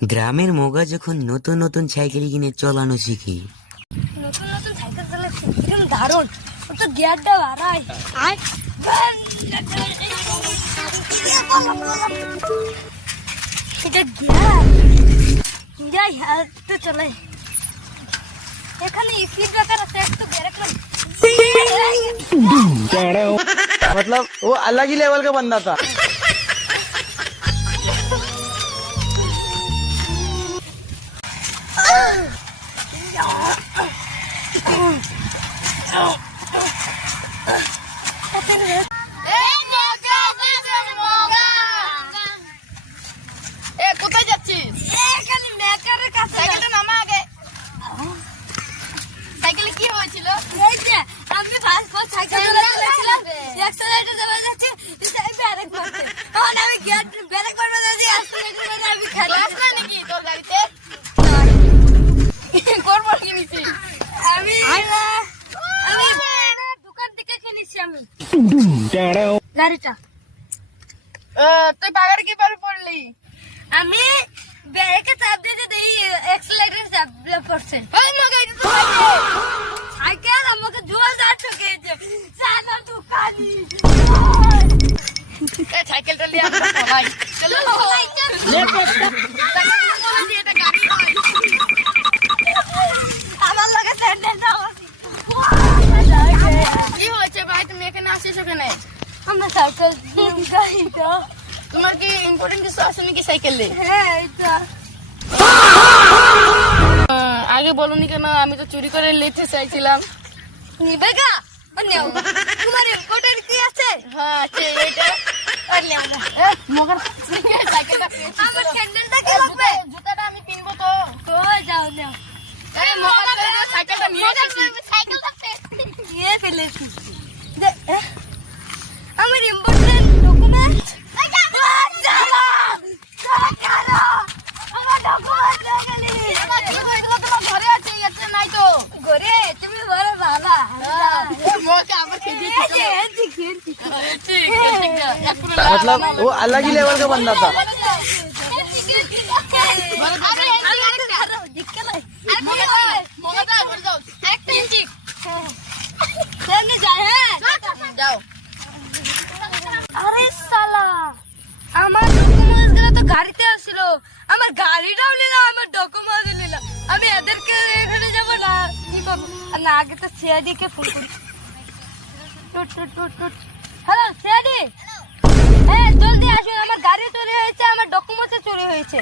গ্রামের মগা যখন নতুন নতুন সাইকেল কিনে চালানো শিখি, নতুন নতুন সাইকেল চালাচ্ছি একদম দারুণ। ও তো গিয়ারটা বাড়ায় এটা গিয়ার যাই হাতে চলাই। এখানে স্পিড ব্রেকার আছে, একটু ব্রেক না। मतलब वो अलग ही लेवल का बंदा था। কোথায় যাচ্ছিস? এখানে মেকারের কাছে সাইকেলটা নামা আগে। সাইকেলে কি হয়েছিল? এই যে আমি ফার্স্ট সাইকেল চালাচ্ছিলাম, অ্যাক্সেলারেটর দেওয়া যাচ্ছে, ব্রেক মারছে। তখন আমি গিয়ার ব্রেক মারতে দিয়েছি, অ্যাক্সেলারেটর মানে আমি খেলা ক্লাস না নাকি তোর গাড়িতে? করবো কিনেছি আমি দোকান থেকে কিনেছি আমি গাড়িটা। তুই বাগারে কি পারে পড়লি? আমি ব্রেকে চাপ দিতে দেই, অ্যাক্সেলারেটর চাপ পড়ছে। ওই মা গাড়ি তো সাইকেল। সাইকেল আমাকে জোর দাঁড় ঠকিয়েছে। সালা দোকানি এই সাইকেলটা নিয়ে আমরা সবাই চলো। এটা গাড়ি নয়। আমার লগে স্যান্ডেল দাও। কি হয়েছে ভাই, তুমি এখানে আসিস ওখানে? আমরা সাইকেল গাড়িটা। তোমার কি ইম্পর্টেন্ট কিছু আছে নাকি সাইকেলে? হ্যাঁ এটা আগে বলনি কেন? আমি তো চুরি করে নিতে চাইছিলাম। নিবে গা নেও। তোমার ইম্পর্টেন্ট কি আছে? হ্যাঁ আছে এইটা। আর নেও না। মগার সাইকেলটা পেয়েছি। আমার স্যান্ডেলটা কি লাগবে? জুতাটা আমি কিনবো তো। তো যাও নেও। এই মগার সাইকেলটা নিয়ে এসেছি। নিয়ে ফেলেছি। আমার ইম্পর্টেন্ট ডকুমেন্ট। আমার ডকুমেন্ট গেলি আমার কি হয়েছিল? তোমার ঘরে আছে, এতে নাই তো। ঘরে তুমি বড় বাবা। মগা আবার খেয়ে मतलब वो अलग ही लेवल का बंदा था। আরে শালা, আমার ডকুমেন্টস গুলো তো গাড়িতে আসছিল, আমার গাড়িটাও নিল, আমার ডকুমেন্টস নিল। আমি এদেরকে এখানে যাবো না, কি করবো? আর না, আগে তো সিআইডি কে ফোন করি। হ্যালো সিআইডি, হ্যাঁ জলদি আসুন, আমার গাড়ি চুরি হয়েছে, আমার ডকুমেন্টস চুরি হয়েছে।